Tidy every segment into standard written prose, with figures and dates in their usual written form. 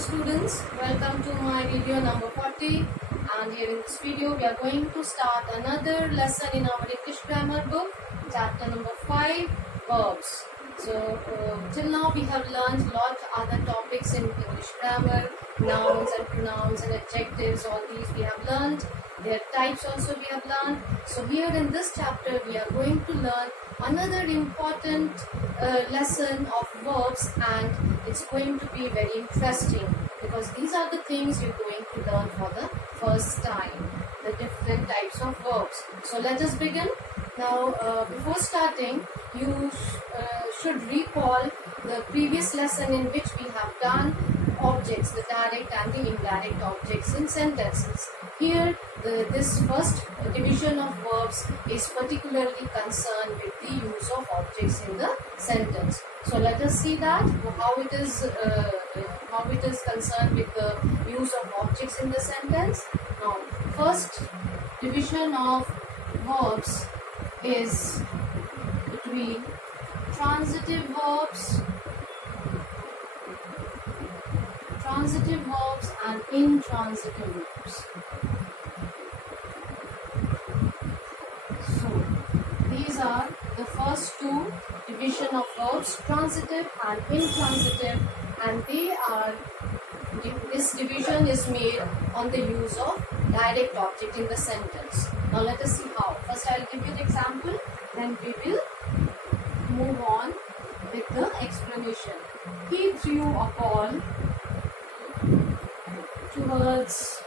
students, welcome to my video number 40, and here in this video we are going to start another lesson in our English grammar book, chapter number 5, verbs. So till now we have learned lot other topics in English grammar, nouns and pronouns and adjectives, all these we have learned. Their types also we have learned. So here in this chapter we are going to learn another important lesson of verbs, and it's going to be very interesting because these are the things you're going to learn for the first time, the different types of verbs. So let us begin. Now before starting, you should recall the previous lesson in which we have done objects, the direct and the indirect objects in sentences. Here this first division of verbs is particularly concerned with the use of objects in the sentence. So let us see that how it is concerned with the use of objects in the sentence. Now first division of verbs is between transitive verbs and intransitive verbs. So these are the first two division of verbs, transitive and intransitive, and this division is made on the use of direct object in the sentence. Now let us see how. First I will give you the example, then we will move on with the explanation. He threw a ball towards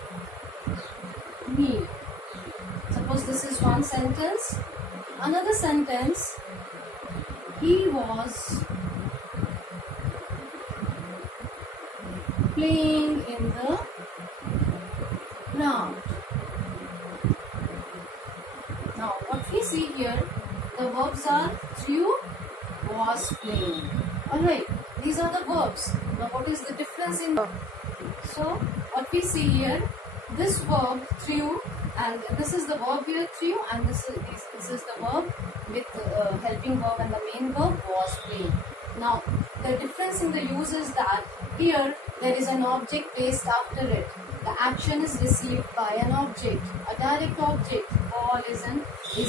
me. Suppose this is one sentence. Another sentence, he was playing in the ground. Now what we see here, the verbs are threw, was, playing. Alright, these are the verbs. Now what is the difference in them? So what we see here, this verb threw, and this is the verb here threw, and this is the verb with helping verb, and the main verb was, playing. Now the difference in the use is that here there is an object placed after it. The action is received by an object, a direct object. Ball is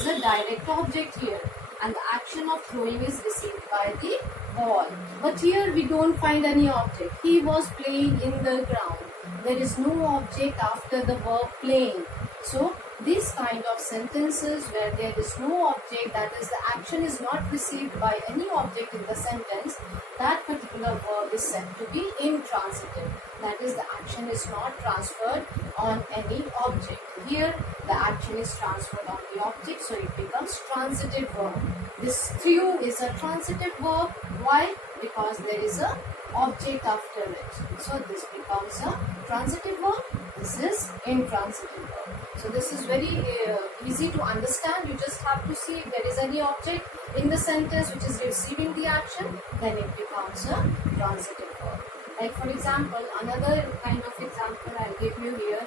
a direct object here, and the action of throwing is received by the ball. But here we don't find any object. He was playing in the ground. There is no object after the verb playing. So these kind of sentences where there is no object, that is the action is not received by any object in the sentence, that particular verb is said to be intransitive. That is, the action is not transferred on any object. Here the action is transferred on the object, so it becomes transitive verb. This threw is a transitive verb. Why? Because there is a object after it. So this becomes a transitive verb. This is intransitive verb. So this is very easy to understand. You just have to see if there is any object in the sentence which is receiving the action, then it becomes a transitive verb. Like for example, another kind of example I'll give you here.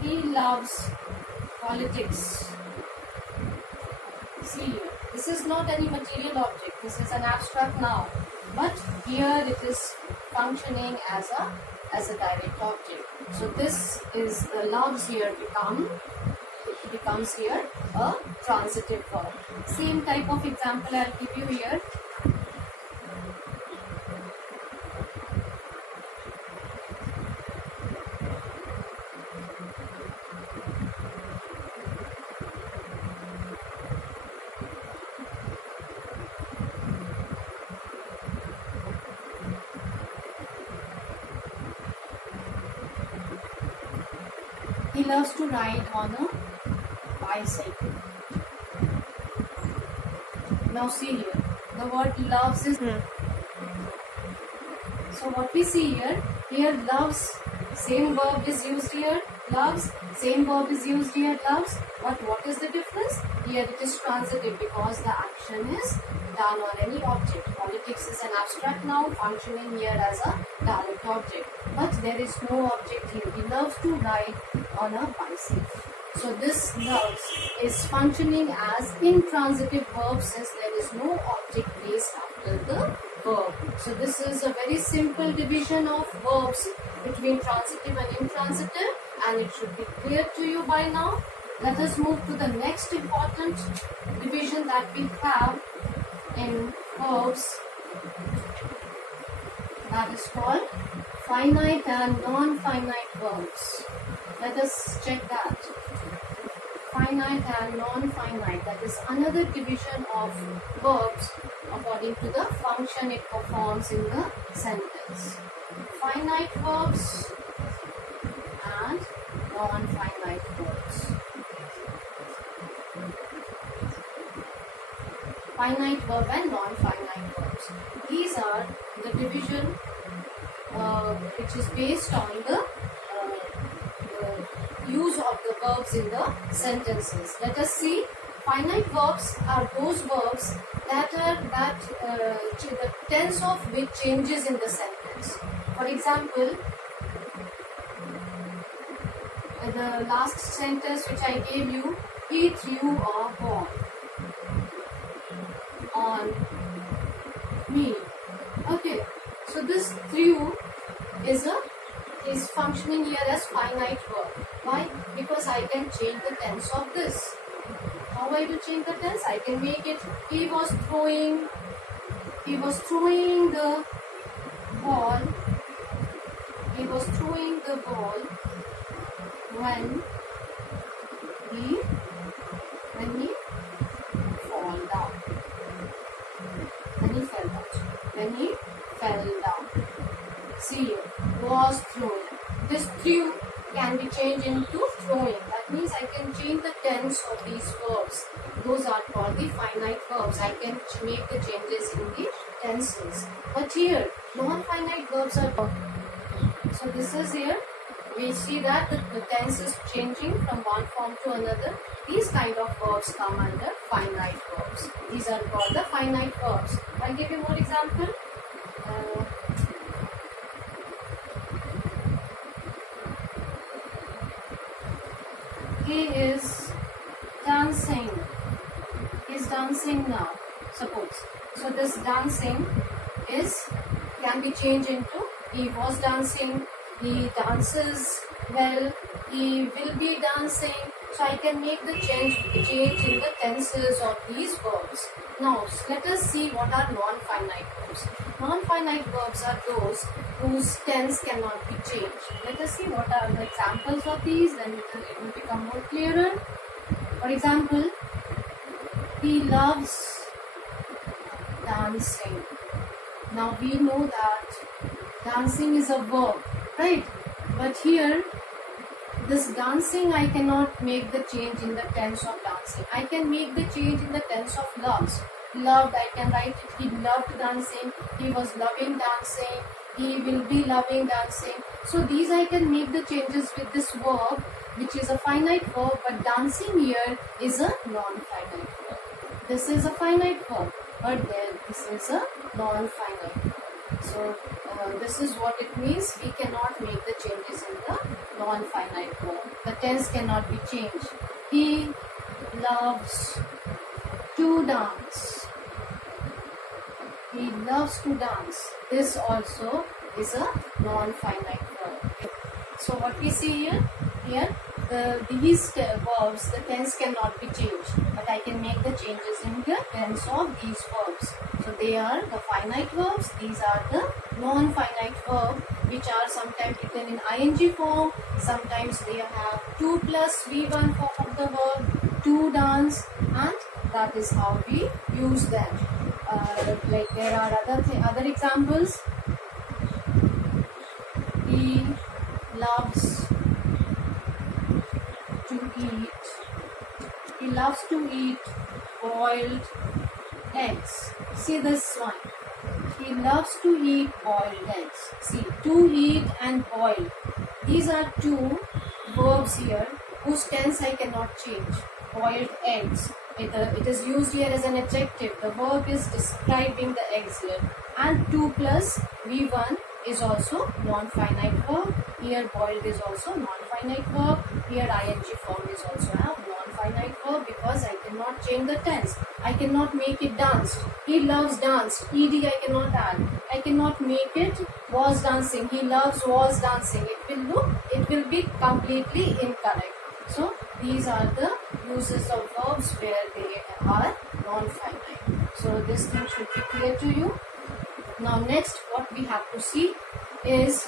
He loves politics. See here, this is not any material object. This is an abstract noun. But here it is functioning as a direct object. So this is the loves here becomes here a transitive verb. Same type of example I'll give you here. He loves to ride on a bicycle. Now see here, the word loves is so what we see here loves, same verb is used here, loves, same verb is used here, loves. But what is the difference? Here it is transitive because the action is done on any object. Politics is an abstract noun functioning here as a direct object. But there is no object here. He loves to ride on a bicycle. So this loves is functioning as intransitive verb since there is no object placed after the verb. So this is a very simple division of verbs between transitive and intransitive, and it should be clear to you by now. Let us move to the next important division that we have in verbs, that is called finite and non-finite verbs. Let us check that. Finite and non-finite, that is another division of verbs according to the function it performs in the sentence. Finite verbs and non-finite verbs. Finite verb and non-finite verbs. These are the division which is based on the use of the verbs in the sentences. Let us see. Finite verbs are those verbs that the tense of which changes in the sentence. For example, the last sentence which I gave you, he threw a ball on me. Okay, so this threw is functioning here as finite verb. Why? Because I can change the tense of this. How I will change the tense? I can make it he was throwing the ball. He was throwing the ball when he fall down. When he fell down. When he fell down. See here, was throwing. This threw can be changed into throwing. That means I can change the tense of these verbs. Those are called the finite verbs. I can make the changes in the tenses. But here, non-finite verbs are. So this is here. We see that the tense is changing from one form to another. These kind of verbs come under finite verbs. These are called the finite verbs. I'll give you more example. He is dancing. He is dancing now. Suppose. So this dancing can be changed into he was dancing, he dances well, he will be dancing. So I can make the change in the tenses of these verbs. Now let us see what are non-finite verbs. Non-finite verbs are those whose tense cannot be changed. Let us see what are the examples of these, then it will become more clearer. For example, he loves dancing. Now we know that dancing is a verb, right? But here, this dancing, I cannot make the change in the tense of dancing. I can make the change in the tense of loves. Loved, I can write it, he loved dancing, he was loving dancing, he will be loving dancing. So these I can make the changes with this verb, which is a finite verb, but dancing here is a non-finite verb. This is a finite verb, but then this is a non-finite verb. So this is what it means. We cannot make the changes in the non-finite verb. The tense cannot be changed. He loves to dance. He loves to dance. This also is a non-finite verb. So what we see here, these verbs, the tense cannot be changed, but I can make the changes in the tense of these verbs. So they are the finite verbs. These are the non-finite verbs, which are sometimes written in ing form. Sometimes they have to plus V1 form of the verb, to dance, and that is how we use them. Like there are other examples. He loves to eat. He loves to eat boiled eggs. See this one. He loves to eat boiled eggs. See, to eat and boil. These are two verbs here whose tense I cannot change. Boiled eggs. It is used here as an adjective. The verb is describing the eggs here. And 2 plus V1 is also non-finite verb. Here boiled is also non-finite verb. Here ing form is also a non-finite verb because I cannot change the tense. I cannot make it danced. He loves danced. Ed I cannot add. I cannot make it was dancing. He loves was dancing. It will be completely incorrect. So these are the uses of verbs where they are non-finite. So this thing should be clear to you. Now next what we have to see is,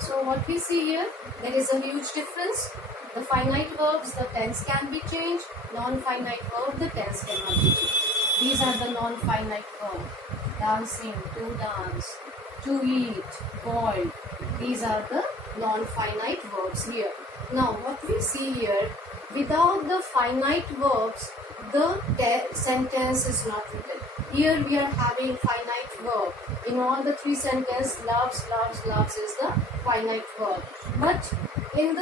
so what we see here, there is a huge difference. The finite verbs, the tense can be changed. Non-finite verb, the tense cannot be changed. These are the non-finite verbs. Dancing, to dance, to eat, boiled. These are the non-finite verbs here. Now what we see here, without the finite verbs, the sentence is not written. Here we are having finite verb. In all the three sentences, loves, loves, loves is the finite verb. But in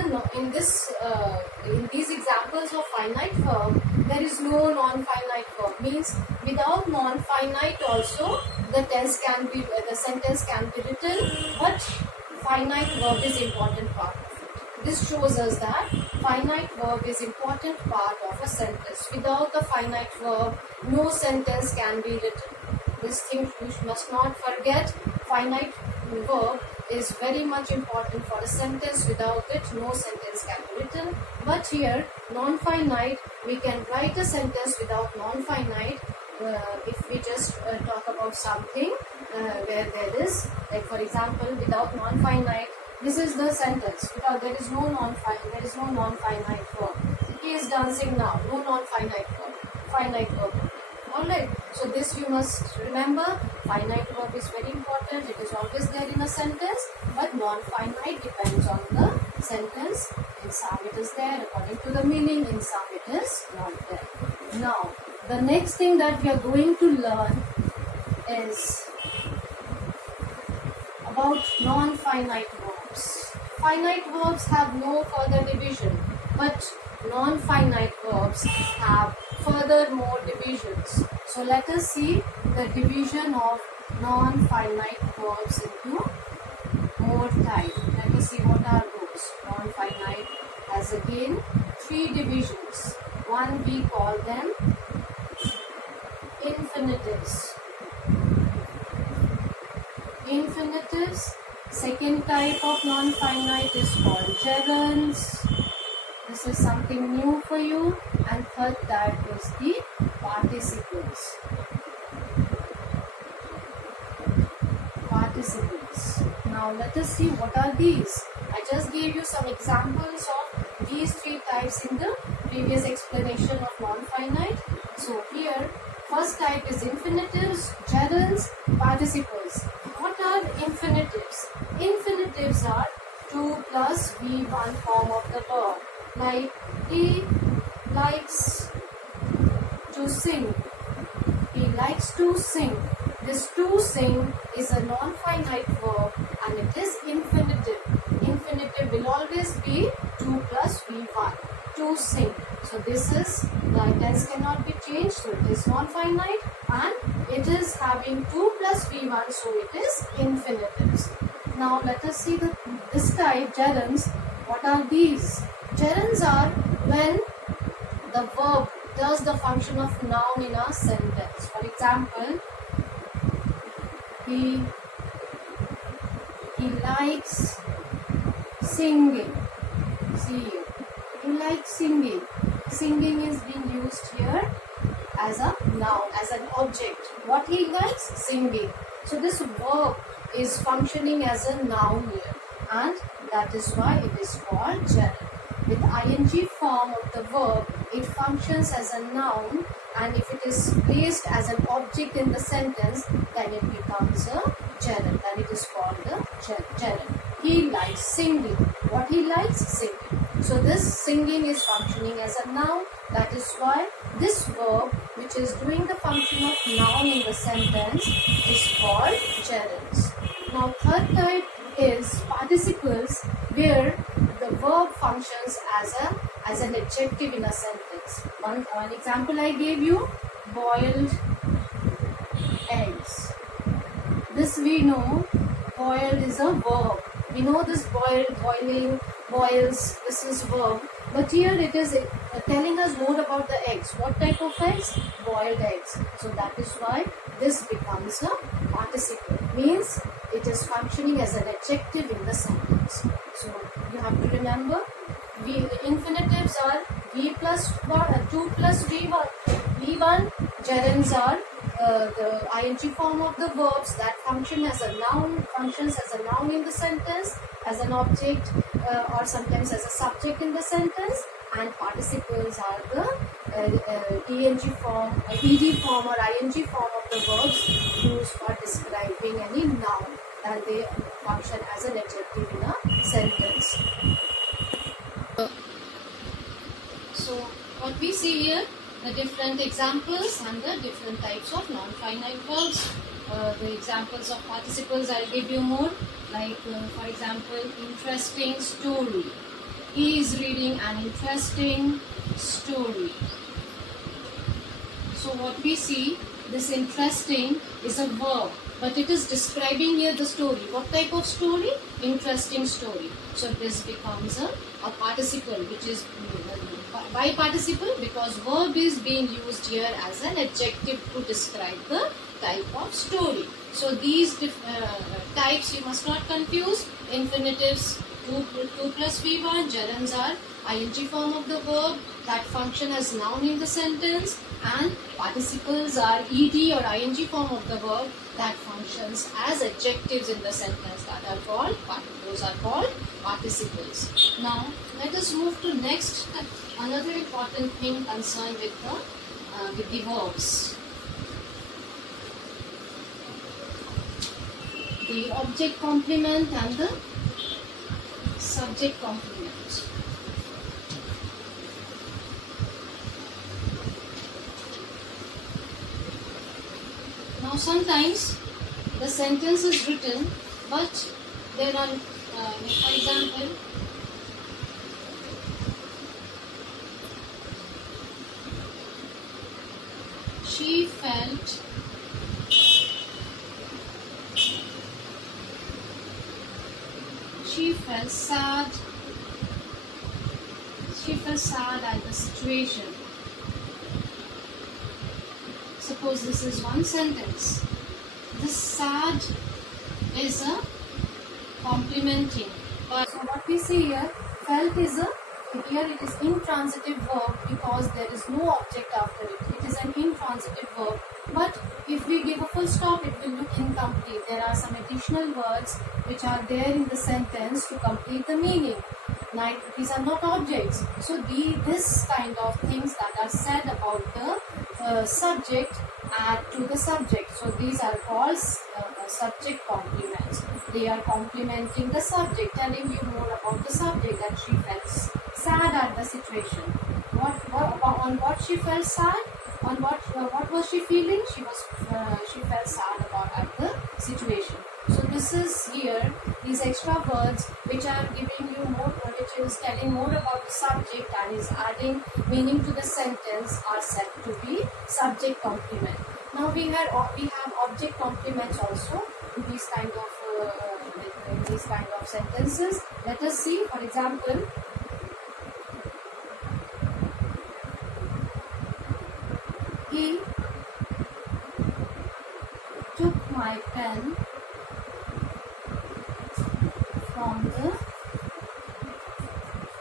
these examples of finite verb, there is no non-finite verb. Means without non-finite also the sentence can be written, but finite verb is important part of it. This shows us that finite verb is important part of a sentence. Without the finite verb, no sentence can be written. This thing you must not forget. Finite verb is very much important for a sentence. Without it, no sentence can be written. But here, non-finite, we can write a sentence without non-finite. If we just talk about something where there is, like for example, without non-finite, this is the sentence because there is no non-finite verb. He is dancing now. No non-finite verb. Finite verb. Alright. So this you must remember. Finite verb is very important. It is always there in a sentence. But non-finite depends on the sentence. In some it is there according to the meaning. In some it is not there. Now the next thing that we are going to learn is about non-finite verbs. Finite verbs have no further division, but non-finite verbs have furthermore divisions. So let us see the division of non-finite verbs into more type. Let us see what are those. Non-finite has again three divisions. One we call them infinitives. Infinitives. Second type of non-finite is called gerunds. This is something new for you. And third type is the participles. Participles. Now let us see what are these. I just gave you some examples of these three types in the previous explanation of non-finite. So here, first type is infinitives, gerunds, participles. What are infinitives? Infinitives are 2 plus V1 form of the verb. Like he likes to sing. He likes to sing. This to sing is a non-finite verb and it is infinitive. Infinitive will always be 2 plus V1. To sing. So this is, the tense cannot be changed, so it is non-finite and it is having 2 plus V1, so it is infinitives. Now let us see this type, gerunds. What are these? Gerunds are when the verb does the function of noun in a sentence. For example, he likes singing. See here. He likes singing. Singing is being used here as a noun, as an object. What he likes? Singing. So this verb is functioning as a noun here, and that is why it is called gerund. With ing form of the verb, it functions as a noun, and if it is placed as an object in the sentence, then it becomes a gerund, and it is called a gerund. He likes singing. What he likes? Singing. So this singing is functioning as a noun. That is why this verb, which is doing the function of noun in the sentence, is called gerunds. Now third type is participles, where the verb functions as an adjective in a sentence. One example I gave you, boiled eggs. this we know. Boiled is a verb. We know this boiled, boiling, boils. This is verb. But here it is telling us more about the eggs. What type of eggs? Boiled eggs. So that is why this becomes a participle. Means it is functioning as an adjective in the sentence. So you have to remember, the infinitives are V plus 1, 2 plus V1. V1 gerunds are the ing form of the verbs that function as a noun, functions as a noun in the sentence, as an object, or sometimes as a subject in the sentence, and participles are the eng form, ed form or ing form of the verbs used for describing any noun, and they function as an adjective in a sentence. So what we see here, the different examples and the different types of non-finite verbs. The examples of participles I'll give you more, like for example, interesting story. He is reading an interesting story. So what we see, this interesting is a verb, but it is describing here the story. What type of story? Interesting story. So this becomes a participle, which is why participle? Because verb is being used here as an adjective to describe the type of story. So these types you must not confuse. Infinitives 2 plus V1, gerunds are ing form of the verb that function as noun in the sentence, and participles are ed or ing form of the verb that functions as adjectives in the sentence, that are called those are called participles. Now let us move to next, another important thing concerned with the verbs. The object complement and the subject complement. Now sometimes the sentence is written, but there are, for example, she felt sad. She felt sad at the situation. Suppose this is one sentence. This sad is a complementing. But so what we see here, felt is here it is intransitive verb because there is no object after it. It is an intransitive verb. But if we give a full stop, it will look incomplete. There are some additional words which are there in the sentence to complete the meaning. Now, these are not objects. So this kind of things that are said about the subject add to the subject. So these are called subject complements. They are complementing the subject, telling you more about the subject, that she felt sad at the situation. On what she felt sad? On what was she feeling? She felt sad at the situation. So this is here, these extra words which are giving you more, which is telling more about the subject and is adding meaning to the sentence, are said to be subject complement. Now we have object complements also in these kind of sentences. Let us see, for example, he took my pen from the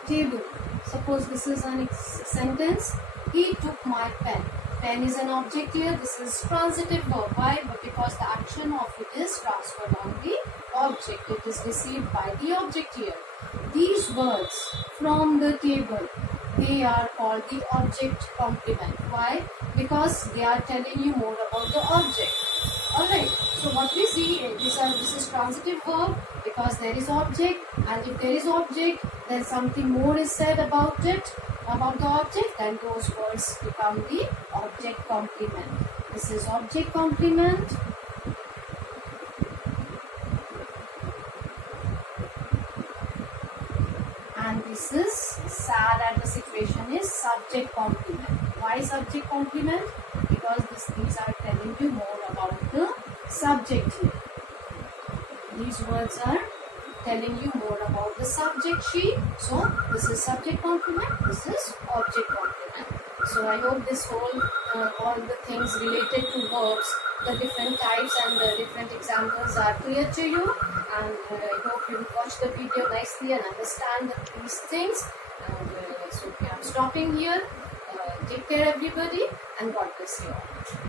table. Suppose this is a sentence. He took my pen. Pen is an object here. This is transitive verb. Why? Because the action of it is transferred on the object. It is received by the object here. These words, from the table, they are called the object complement. Why? Because they are telling you more about the object. Alright, so what we see is this is transitive verb because there is object, and if there is object, then something more is said about it, about the object, then those words become the object complement. This is object complement. And this is sad at the situation is subject complement. Why subject complement? Because these are telling you more about the subject here. These words are telling you more about the subject sheet. So this is subject complement, this is object complement. So I hope this whole all the things related to verbs, the different types and the different examples are clear to you, and I hope you will watch the video nicely and understand these things. And so I'm stopping here. Take care everybody, and God bless you all.